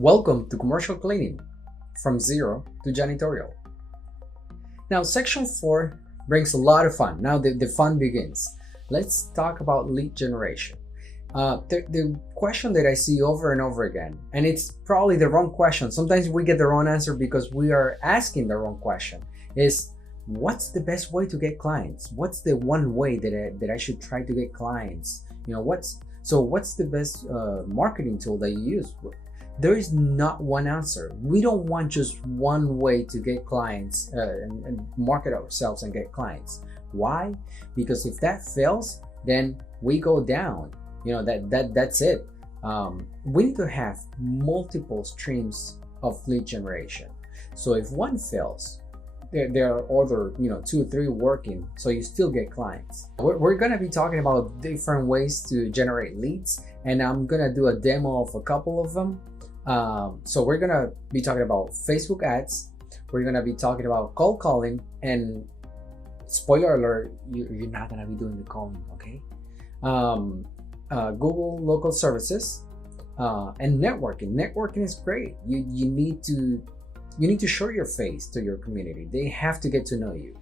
Welcome to Commercial Cleaning, from zero to janitorial. Now, section 4 brings a lot of fun. Now the fun begins. Let's talk about lead generation. The question that I see over and over again, and it's probably the wrong question. Sometimes we get the wrong answer because we are asking the wrong question, is what's the best way to get clients? What's the one way that I should try to get clients? What's the best marketing tool that you use? There is not one answer. We don't want just one way to get clients and market ourselves and get clients. Why? Because if that fails, then we go down. That's it. We need to have multiple streams of lead generation. So if one fails, there are other 2 or 3 working, so you still get clients. We're going to be talking about different ways to generate leads, and I'm going to do a demo of a couple of them. So we're going to be talking about Facebook ads, we're going to be talking about cold calling, and spoiler alert, you're not going to be doing the calling, okay? Google local services, and networking. Networking is great. You need to show your face to your community. They have to get to know you.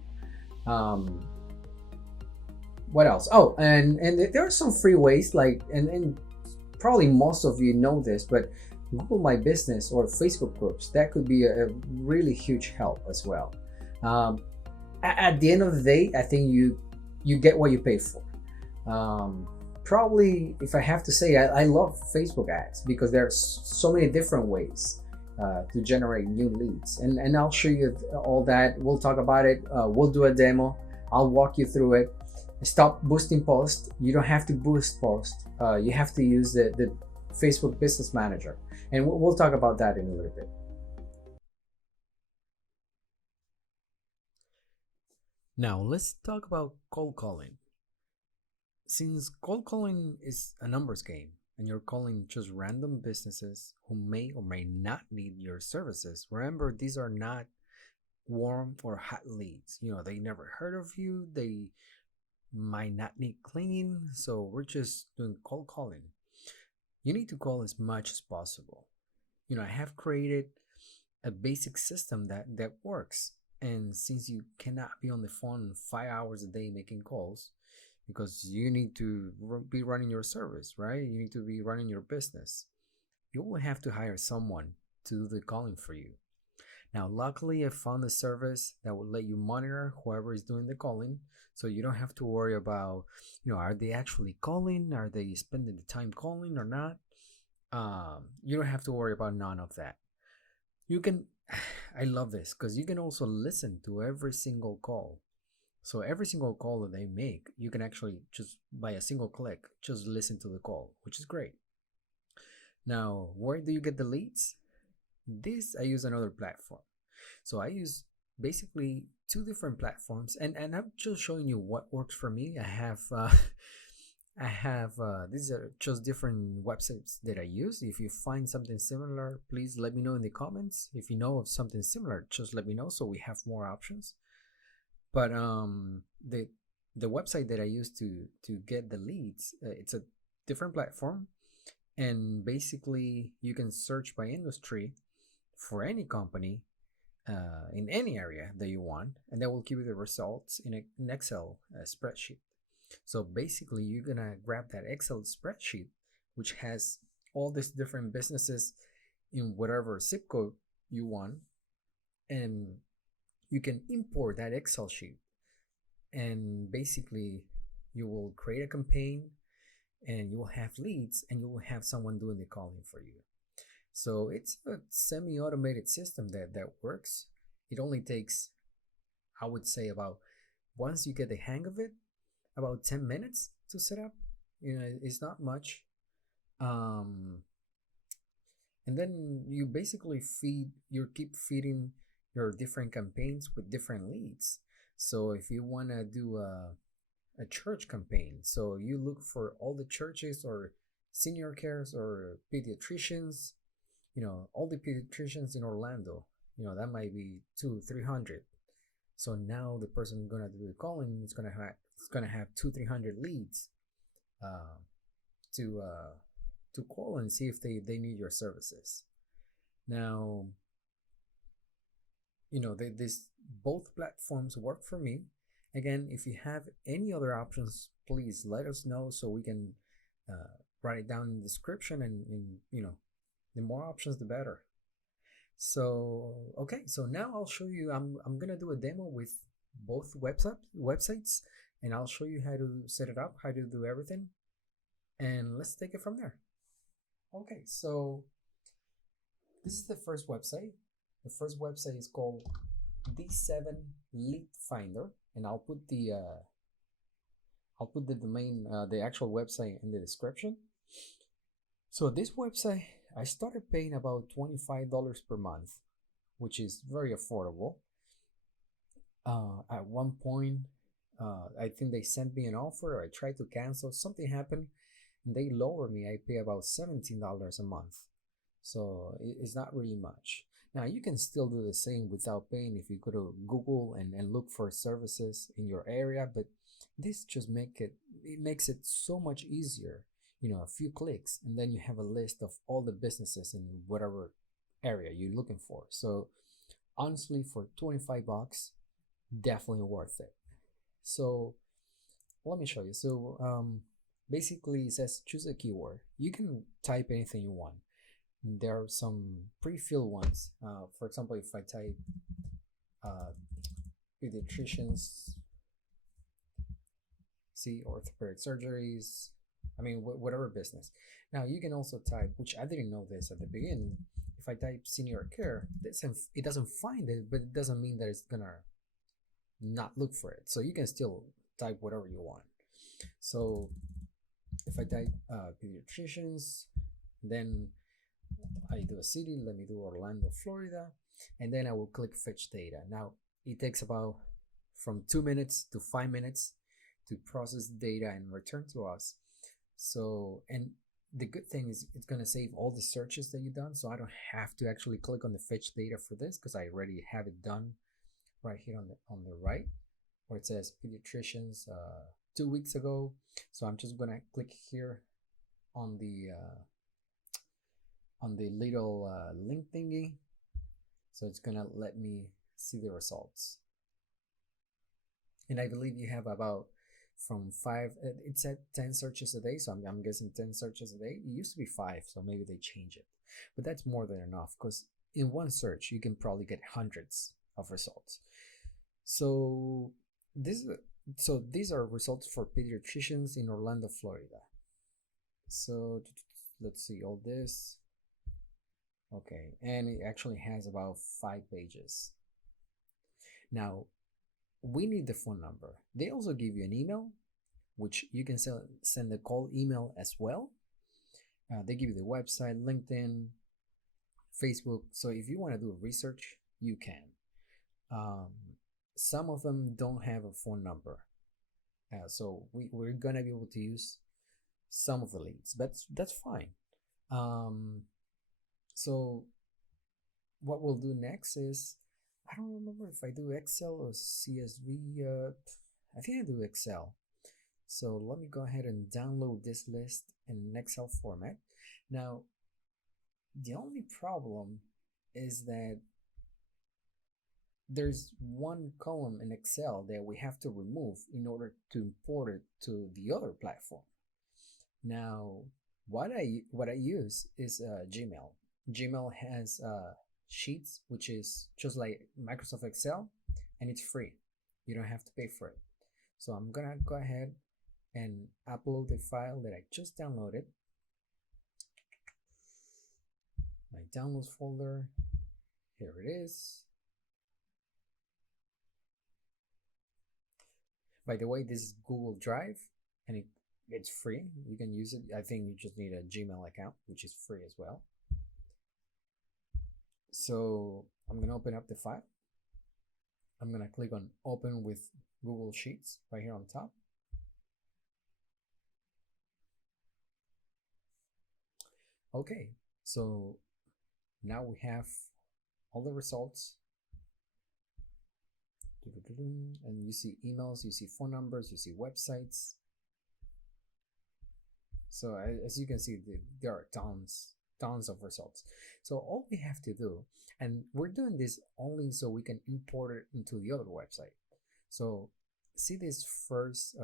What else? Oh, and there are some free ways, like, and probably most of you know this, but Google My Business or Facebook groups, that could be a really huge help as well. At the end of the day, I think you get what you pay for. Probably, if I have to say, I love Facebook ads because there are so many different ways to generate new leads, and I'll show you all that. We'll talk about it. We'll do a demo. I'll walk you through it. Stop boosting posts. You don't have to boost posts. You have to use the Facebook Business Manager, and we'll talk about that in a little bit. Now let's talk about cold calling. Since cold calling is a numbers game and you're calling just random businesses who may or may not need your services, remember, these are not warm or hot leads. They never heard of you, they might not need cleaning, so we're just doing cold calling. You need to call as much as possible. I have created a basic system that works, and since you cannot be on the phone 5 hours a day making calls, because you need to be running your service, right? You need to be running your business. You will have to hire someone to do the calling for you. Now, luckily, I found a service that will let you monitor whoever is doing the calling, so you don't have to worry about, are they actually calling? Are they spending the time calling or not? You don't have to worry about none of that. You can, I love this, because you can also listen to every single call. So every single call that they make, you can actually just by a single click, just listen to the call, which is great. Now, where do you get the leads? This, I use another platform. So I use basically 2 different platforms, and I'm just showing you what works for me. I have these are just different websites that I use. If you find something similar, please let me know in the comments. If you know of something similar, just let me know so we have more options. But the website that I use to get the leads, it's a different platform, and basically you can search by industry for any company in any area that you want, and that will give you the results in an Excel spreadsheet. So basically, you're gonna grab that Excel spreadsheet, which has all these different businesses in whatever zip code you want, and you can import that Excel sheet, and basically you will create a campaign and you will have leads and you will have someone doing the calling for you. So it's a semi-automated system that works. It only takes, I would say, about, once you get the hang of it, about 10 minutes to set up. It's not much. And then you basically keep feeding your different campaigns with different leads. So if you want to do a church campaign, so you look for all the churches or senior cares or pediatricians, all the pediatricians in Orlando, that might be 200-300. So now the person gonna do the calling is gonna have 200-300 leads to call and see if they need your services. Now, this both platforms work for me. Again, if you have any other options, please let us know so we can write it down in the description, and the more options the better. So okay, so now I'll show you. I'm gonna do a demo with both websites, and I'll show you how to set it up, how to do everything, and let's take it from there. Okay, so this is the first website. The first website is called D7 Lead Finder, and I'll put the domain, the actual website in the description. So this website, I started paying about $25 per month, which is very affordable. At one point, I think they sent me an offer. I tried to cancel. Something happened, and they lowered me. I pay about $17 a month, so it's not really much. Now you can still do the same without paying if you go to Google and look for services in your area, but this just makes it so much easier. A few clicks, and then you have a list of all the businesses in whatever area you're looking for. So honestly, for $25, definitely worth it. So let me show you. So basically it says choose a keyword. You can type anything you want. There are some pre-filled ones. For example, if I type pediatricians, see orthopedic surgeries, I mean whatever business. Now you can also type, which I didn't know this at the beginning. If I type senior care, it doesn't find it, but it doesn't mean that it's gonna not look for it. So you can still type whatever you want. So if I type pediatricians, then I do a city, let me do Orlando, Florida, and then I will click fetch data. Now it takes about from 2 minutes to 5 minutes to process the data and return to us. So, and the good thing is it's going to save all the searches that you've done, so I don't have to actually click on the fetch data for this because I already have it done right here on the right where it says pediatricians 2 weeks ago. So I'm just going to click here on the little link thingy, so it's gonna let me see the results. And I believe you have about from 5, it said 10 searches a day, so I'm guessing 10 searches a day. It used to be 5, so maybe they change it, but that's more than enough because in one search you can probably get hundreds of results. So these are results for pediatricians in Orlando, Florida. So let's see all this. Okay, and it actually has about 5 pages. Now, we need the phone number. They also give you an email, which you can send a cold email as well. They give you the website, LinkedIn, Facebook. So if you want to do research, you can. Some of them don't have a phone number. So we're going to be able to use some of the links, but that's fine. So what we'll do next is, I don't remember if I do Excel or CSV. I think I do Excel. So let me go ahead and download this list in an Excel format. Now, the only problem is that there's one column in Excel that we have to remove in order to import it to the other platform. Now, what I use is Gmail. Gmail has Sheets, which is just like Microsoft Excel, and it's free. You don't have to pay for it. So I'm gonna go ahead and upload the file that I just downloaded. My downloads folder. Here it is. By the way, this is Google Drive, and it's free. You can use it. I think you just need a Gmail account, which is free as well. So I'm going to open up the file. I'm going to click on open with Google Sheets right here on top. Okay, so now we have all the results. And you see emails, you see phone numbers, you see websites. So as you can see, there are tons tons of results. So all we have to do, and we're doing this only so we can import it into the other website. So see this first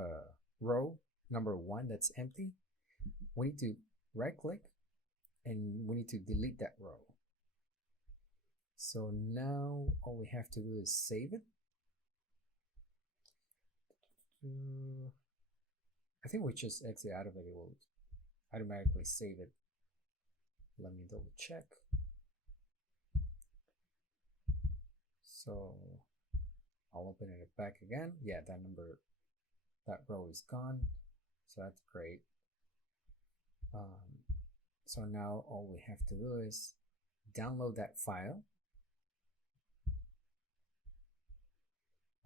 row, number 1, that's empty. We need to right click and we need to delete that row. So now all we have to do is save it. I think we just exit out of it, it will automatically save it. Let me double check. So I'll open it back again. Yeah, that row is gone. So that's great. So now all we have to do is download that file.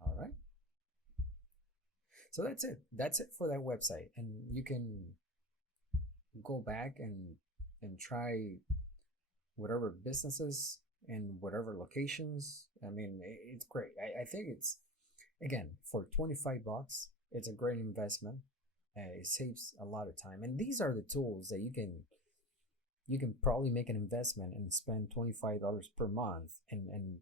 All right. So that's it. That's it for that website. And you can go back and try whatever businesses and whatever locations. I mean, it's great. I think it's, again, for 25 bucks, it's a great investment. It saves a lot of time. And these are the tools that you can probably make an investment and spend $25 per month, and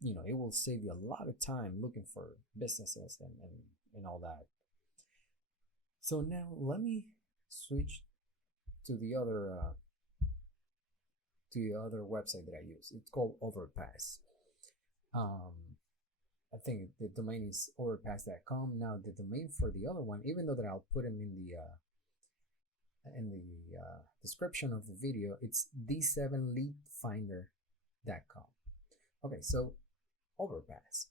it will save you a lot of time looking for businesses and all that. So now let me switch to the other website that I use. It's called Overpass. I think the domain is overpass.com. Now the domain for the other one, even though that I'll put them in the description of the video, it's d7leadfinder.com. Okay, so Overpass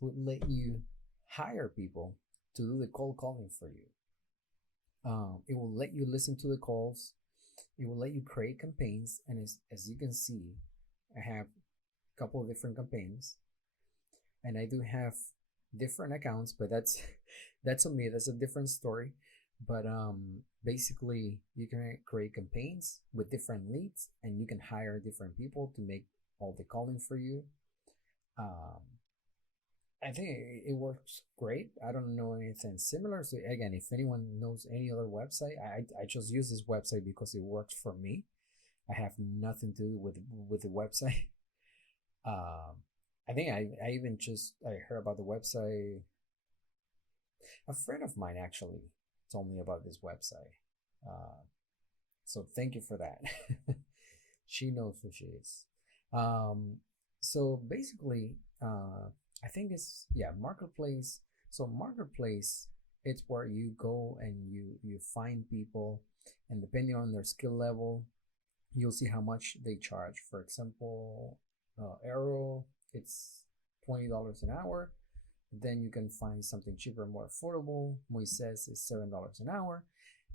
would let you hire people to do the cold calling for you. It will let you listen to the calls. It will let you create campaigns, and as you can see, I have a couple of different campaigns, and I do have different accounts, but that's on me. That's a different story. But basically, you can create campaigns with different leads, and you can hire different people to make all the calling for you. I think it works great. I don't know anything similar. So again, if anyone knows any other website, I just use this website because it works for me. I have nothing to do with the website. I think I even I heard about the website. A friend of mine actually told me about this website. So thank you for that. She knows who she is. So basically, I think it's, Marketplace. So Marketplace, it's where you go and you find people, and depending on their skill level, you'll see how much they charge. For example, Arrow, it's $20 an hour. Then you can find something cheaper and more affordable. Moises is $7 an hour.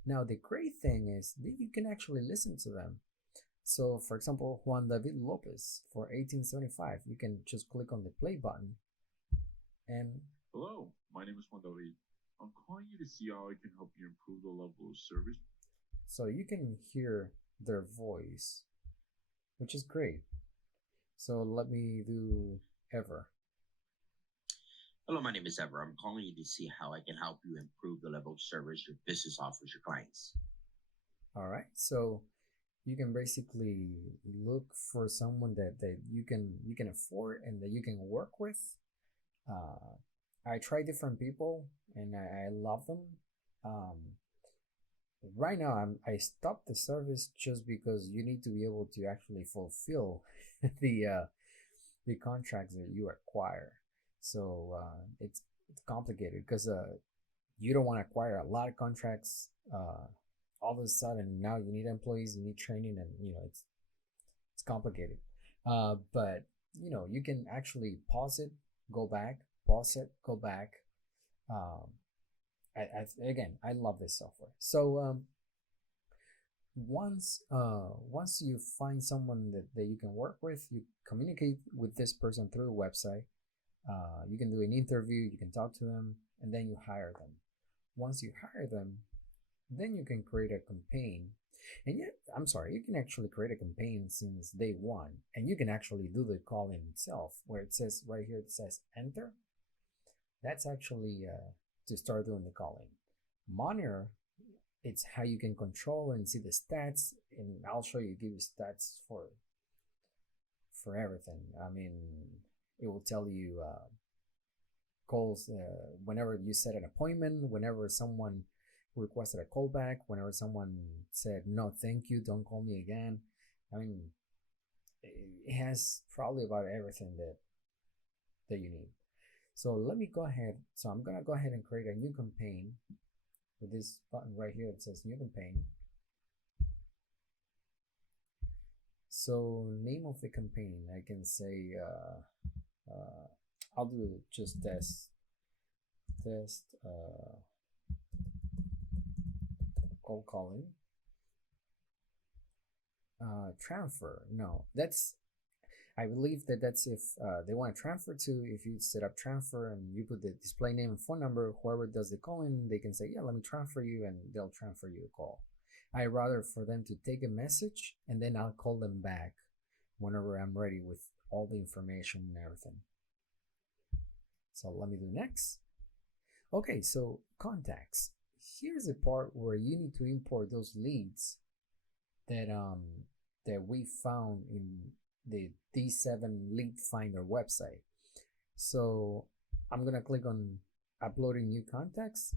Now the great thing is that you can actually listen to them. So for example, Juan David Lopez for $18.75, you can just click on the play button and Hello, my name is Juan David. I'm calling you to see how I can help you improve the level of service. So you can hear their voice, which is great. So let me do Ever. Hello, my name is Ever. I'm calling you to see how I can help you improve the level of service your business offers your clients. All right. So you can basically look for someone that you can afford and that you can work with. I try different people and I love them. Right now I stopped the service just because you need to be able to actually fulfill the contracts that you acquire. So it's complicated because you don't want to acquire a lot of contracts all of a sudden. Now you need employees, you need training, and it's complicated. But you can actually pause it, go back, pause it, go back. I love this software. So once you find someone that you can work with, you communicate with this person through the website. You can do an interview, you can talk to them, and then you hire them. Once you hire them, then you can create a campaign. And you can actually create a campaign since day one, and you can actually do the calling itself, where it says right here, it says enter. That's actually to start doing the calling. Monitor it's how you can control and see the stats, and I'll show you, give you stats for everything. I mean, it will tell you calls whenever you set an appointment, whenever someone requested a callback, whenever someone said no thank you, don't call me again. I mean, it has probably about everything that you need. So let me go ahead. So I'm gonna go ahead and create a new campaign with this button right here. It says new campaign. So name of the campaign, I can say I'll do just test cold calling. Transfer, no, that's, I believe that's if they want to transfer to, if you set up transfer and you put the display name and phone number, whoever does the calling, they can say, yeah, let me transfer you, and they'll transfer you a call. I rather for them to take a message and then I'll call them back whenever I'm ready with all the information and everything. So let me do next. Okay, so contacts. Here's the part where you need to import those leads that we found in the D7 lead finder website. So I'm gonna click on uploading new contacts,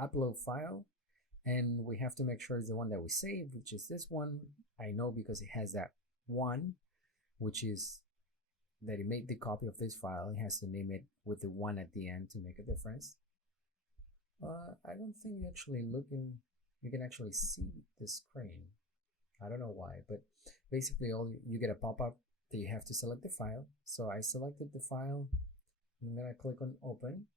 upload file, and we have to make sure it's the one that we saved, which is this one. I know because it has that one, which is that it made the copy of this file. It has to name it with the one at the end to make a difference. I don't think you can actually see the screen. I don't know why, but basically you get a pop-up that you have to select the file. So I selected the file. I'm gonna click on open,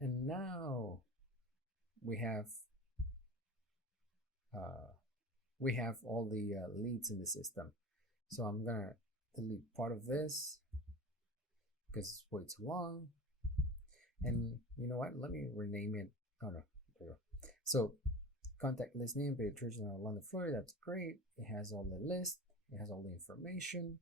and now we have all the leads in the system. So I'm gonna delete part of this because it's way too long. And you know what? Let me rename it. Oh no, there we go. So contact list name, Beatrice in Orlando, Florida. That's great. It has all the list. It has all the information.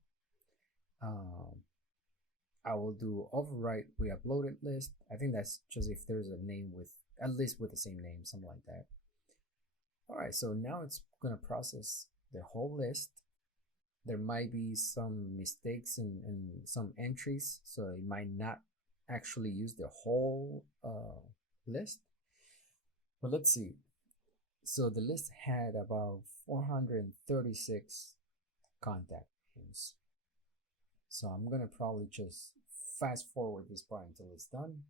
I will do overwrite pre-uploaded list. I think that's just if there's a name with, at least with the same name, something like that. All right, so now it's gonna process the whole list. There might be some mistakes in some entries, so it might not actually use the whole list. But let's see. So the list had about 436 contact names. So I'm gonna probably just fast forward this part until it's done.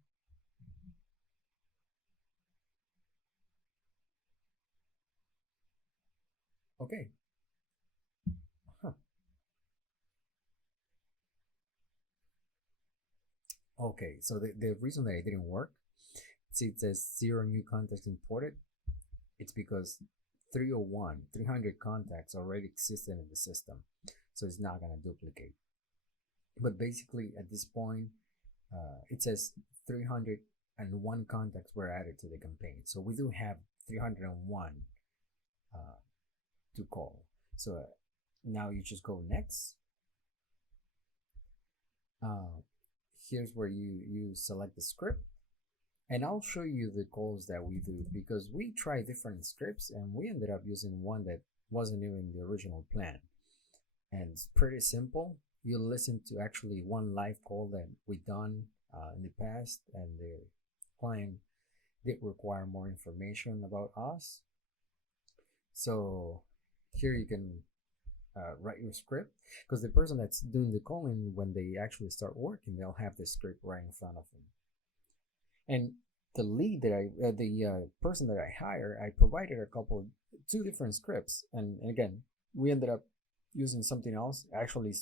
Okay. Okay, so the reason that it didn't work, see it says 0 new contacts imported, it's because 300 contacts already existed in the system, so it's not gonna duplicate. But basically at this point, it says 301 contacts were added to the campaign, so we do have 301 to call. So now you just go next. Here's where you select the script, and I'll show you the calls that we do, because we try different scripts and we ended up using one that wasn't even the original plan. And it's pretty simple. You listen to actually one live call that we done in the past, and the client did require more information about us. So here you can write your script, because the person that's doing the calling, when they actually start working, they'll have the script right in front of them. And the lead that the person that I hire, I provided two different scripts, and again, we ended up using something else, actually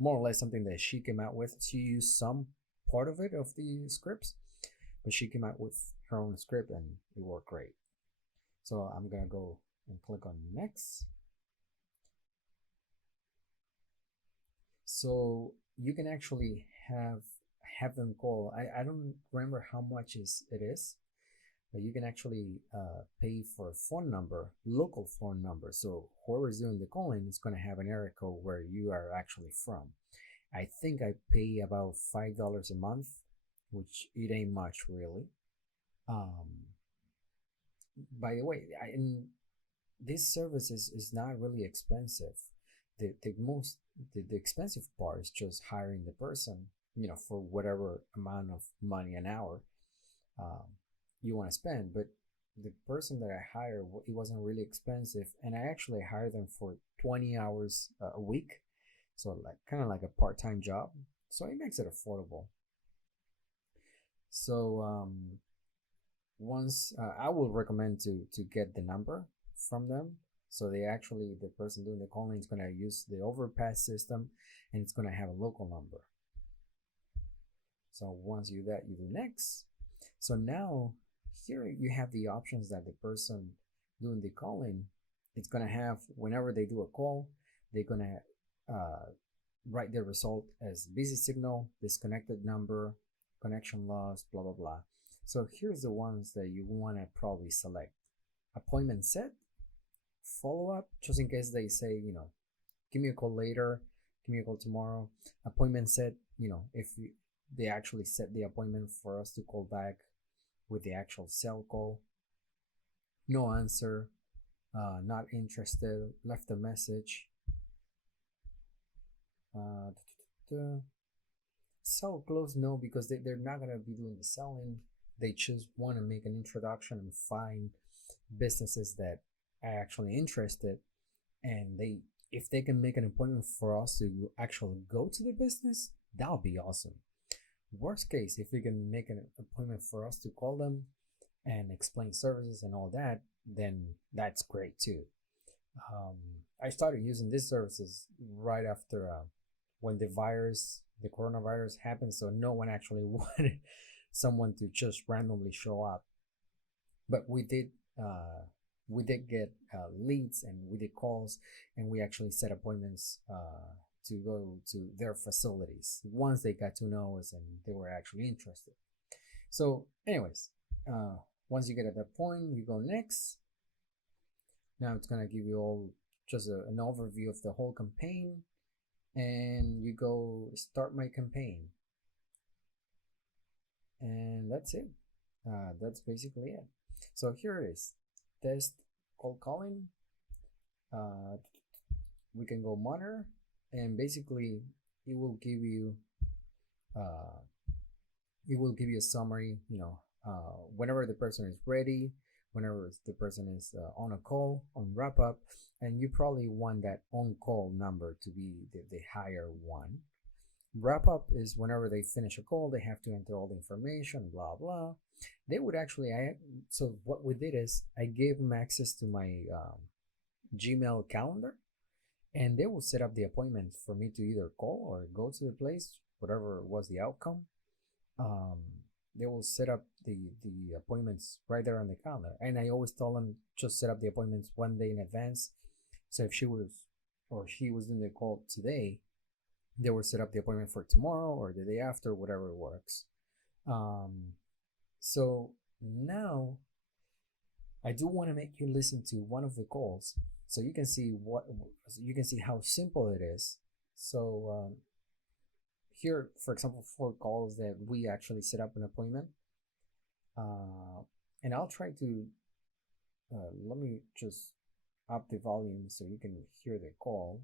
more or less something that she came out with. She used some part of it, of the scripts, but she came out with her own script and it worked great. So I'm gonna go and click on next. So you can actually have them call. I don't remember how much it is, but you can actually pay for a phone number, local phone number. So whoever's doing the calling is going to have an area code where you are actually from. I think I pay about $5 a month, which it ain't much really. by the way, and this service is not really expensive. The most the expensive part is just hiring the person, for whatever amount of money an hour um, you want to spend. But the person that I hired, it wasn't really expensive, and I actually hired them for 20 hours a week, so like kind of like a part-time job. So it makes it affordable. So once I would recommend to get the number from them. So they actually the person doing the calling is gonna use the Overpass system, and it's gonna have a local number. So once you do that, you do next. So now here you have the options that the person doing the calling, it's gonna have whenever they do a call, they're gonna uh, write the result as busy signal, disconnected number, connection loss, blah blah blah. So here's the ones that you wanna probably select: appointment set, follow up, just in case they say, give me a call later, give me a call tomorrow. Appointment set, if they actually set the appointment for us to call back with the actual cell call. No answer, not interested, left a message. Uh, Sell close, no, because they're not going to be doing the selling. They just want to make an introduction and find businesses that are actually interested, and if they can make an appointment for us to actually go to the business, that would be awesome. Worst case, if they can make an appointment for us to call them and explain services and all that, then that's great too. um, I started using these services right after when the coronavirus happened, so no one actually wanted someone to just randomly show up. But we did get leads, and we did calls, and we actually set appointments to go to their facilities once they got to know us and they were actually interested. So, anyways, once you get at that point, you go next. Now it's gonna give you all just an overview of the whole campaign, and you go start my campaign, and that's it. That's basically it. So here it is: test cold calling. Uh, we can go monitor, and basically it will give you uh, a summary. Whenever the person is ready, whenever the person is on a call, on wrap up, and you probably want that on call number to be the higher one. Wrap up is whenever they finish a call, they have to enter all the information, blah blah. They would actually, so what we did is I gave them access to my Gmail calendar, and they will set up the appointment for me to either call or go to the place, whatever was the outcome. Um, they will set up the appointments right there on the calendar, and I always tell them just set up the appointments one day in advance. So if she was or he was in the call today, they will set up the appointment for tomorrow or the day after, whatever works. Um, so now I do want to make you listen to one of the calls, so you can see how simple it is. So here, for example, 4 calls that we actually set up an appointment, and I'll try to let me just up the volume so you can hear the call.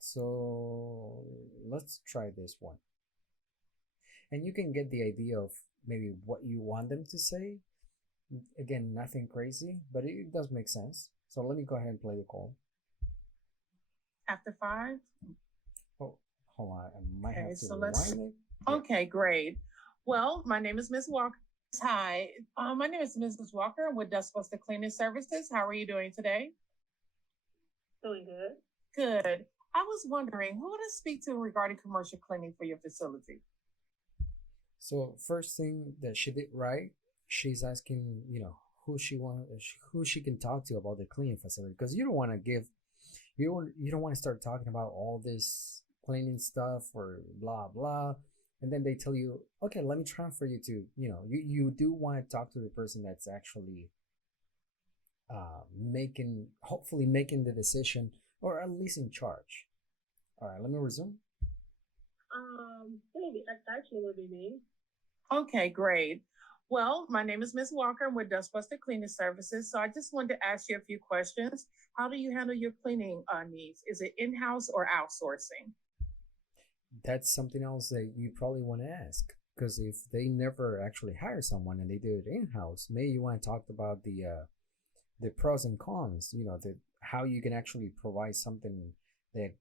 So let's try this one, and you can get the idea of maybe what you want them to say. Again, nothing crazy, but it does make sense. So let me go ahead and play the call. After 5? Oh, hold on, I might Okay, have to so let's. rewind it. Okay, great. Well, my name is Miss Walker. Hi, my name is Mrs. Walker with Dust Buster Cleaning Services. How are you doing today? Doing good. Good. I was wondering who to speak to regarding commercial cleaning for your facility. So first thing that she did right, she's asking, who she can talk to about the cleaning facility, because you don't want to give, you don't want to start talking about all this cleaning stuff or blah blah, and then they tell you, okay, let me transfer you to, you do want to talk to the person that's actually hopefully making the decision, or at least in charge. All right, let me resume. Maybe that actually would be me. Okay, great. Well, my name is Miss Walker. I'm with Dustbuster Cleaning Services. So I just wanted to ask you a few questions. How do you handle your cleaning needs? Is it in-house or outsourcing? That's something else that you probably want to ask. Because if they never actually hire someone and they do it in-house, maybe you want to talk about the pros and cons. The how you can actually provide something that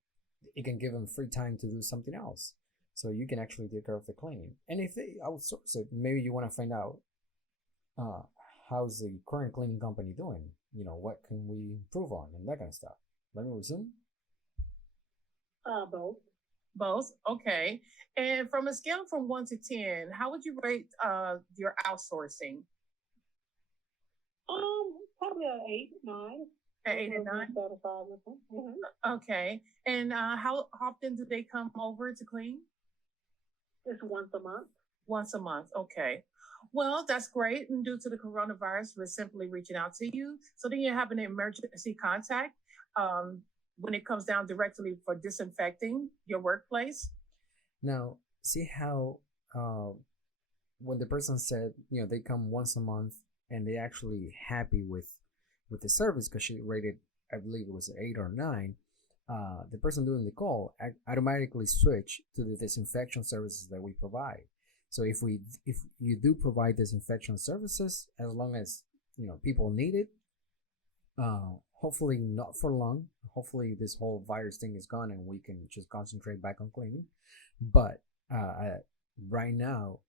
it can give them free time to do something else. So you can actually take care of the cleaning. And if they outsource it, maybe you want to find out uh, how's the current cleaning company doing? What can we improve on and that kind of stuff. Let me resume. Both. Both. Okay. And from a scale from 1 to 10, how would you rate your outsourcing? Probably an 8, 9. At 8 and 9? Satisfied with them. Mm-hmm. Okay. And how often do they come over to clean? It's once a month. Once a month. Okay. Well, that's great. And due to the coronavirus, we're simply reaching out to you. So then you have an emergency contact when it comes down directly for disinfecting your workplace. Now, see how when the person said, they come once a month and they actually happy with the service because she rated, I believe it was 8 or 9. The person doing the call automatically switch to the disinfection services that we provide. So if you do provide disinfection services, as long as people need it, hopefully not for long. Hopefully this whole virus thing is gone and we can just concentrate back on cleaning. But right now,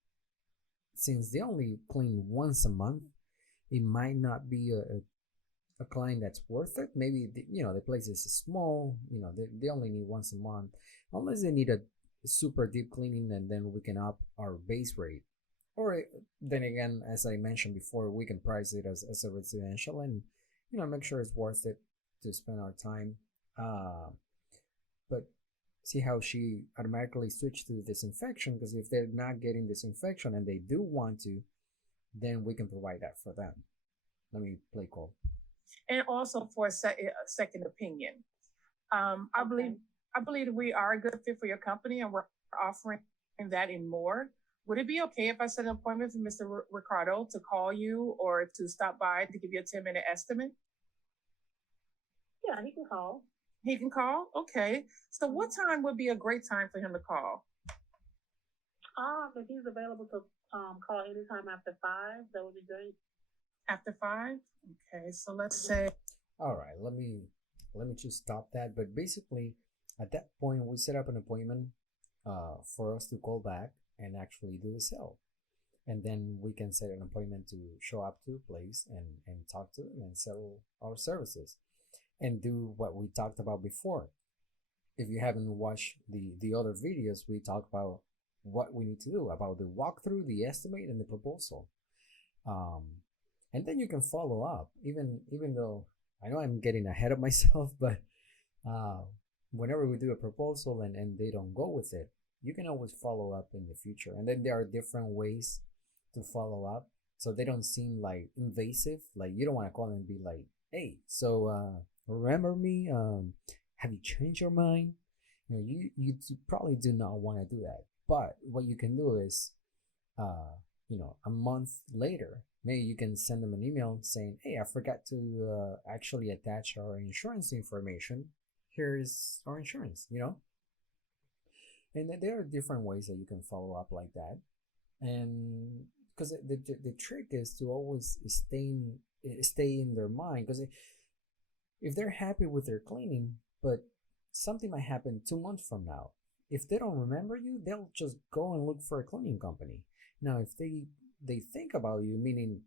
since they only clean once a month, it might not be a client that's worth it. Maybe the place is small. They only need once a month, unless they need a super deep cleaning, and then we can up our base rate. Or then again, as I mentioned before, we can price it as a residential and make sure it's worth it to spend our time. But see how she automatically switched to disinfection, because if they're not getting disinfection and they do want to, then we can provide that for them. Let me play call. And also for a second opinion. I believe Okay. I believe we are a good fit for your company, and we're offering that and more. Would it be okay if I set an appointment for Mr. Ricardo to call you or to stop by to give you a 10-minute estimate? Yeah, he can call. He can call? Okay. So what time would be a great time for him to call? If he's available to call anytime after 5, that would be great. After 5? Okay. So let's say, All right, let me just stop that. But basically, at that point, we set up an appointment for us to call back and actually do the sale. And then we can set an appointment to show up to a place and talk to them and sell our services and do what we talked about before. If you haven't watched the other videos, we talk about what we need to do about the walkthrough, the estimate, and the proposal. Um, and then you can follow up, even though I know I'm getting ahead of myself, but uh, whenever we do a proposal and they don't go with it, you can always follow up in the future. And then there are different ways to follow up, so they don't seem like invasive. Like you don't want to call and be like, "Hey, so remember me? Have you changed your mind?" You probably do not want to do that. But what you can do is, a month later, maybe you can send them an email saying, "Hey, I forgot to actually attach our insurance information. Here is our insurance." And there are different ways that you can follow up like that. And because the trick is to always stay in their mind, because if they're happy with their cleaning, but something might happen 2 months from now, if they don't remember you, they'll just go and look for a cleaning company. Now if they think about you, meaning,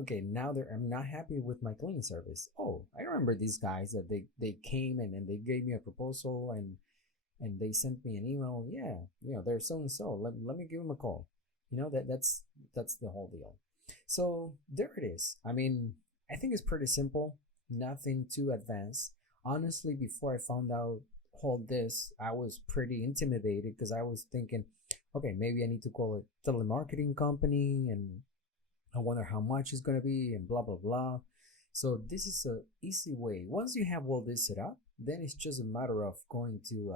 okay, now I'm not happy with my cleaning service. Oh, I remember these guys that they came and they gave me a proposal and they sent me an email. Yeah, they're so and so. Let me give them a call. That's the whole deal. So there it is. I mean, I think it's pretty simple. Nothing too advanced. Honestly, before I found out all this, I was pretty intimidated because I was thinking, okay, maybe I need to call a telemarketing company and I wonder how much it's gonna be and blah blah blah. So this is a easy way. Once you have all this set up, then it's just a matter of going to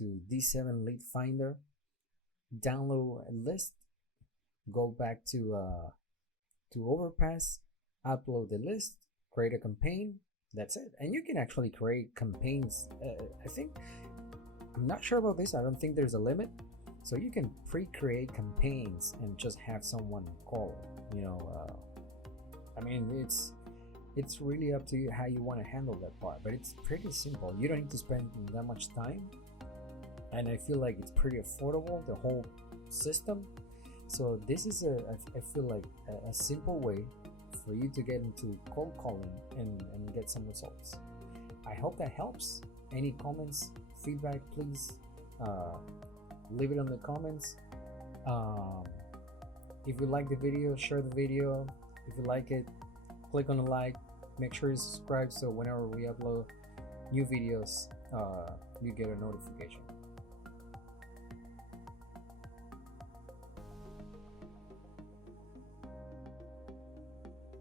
D7 Lead Finder, download a list, go back to Overpass, upload the list, create a campaign. That's it. And you can actually create campaigns. I think, I'm not sure about this. I don't think there's a limit. So you can pre-create campaigns and just have someone call. I mean, it's really up to you how you want to handle that part. But it's pretty simple. You don't need to spend that much time, and I feel like it's pretty affordable, the whole system. So this is I feel like a simple way for you to get into cold calling and get some results. I hope that helps. Any comments, feedback, please leave it on the comments. If you like the video, share the video. If you like it, click on the like. Make sure you subscribe so whenever we upload new videos, you get a notification.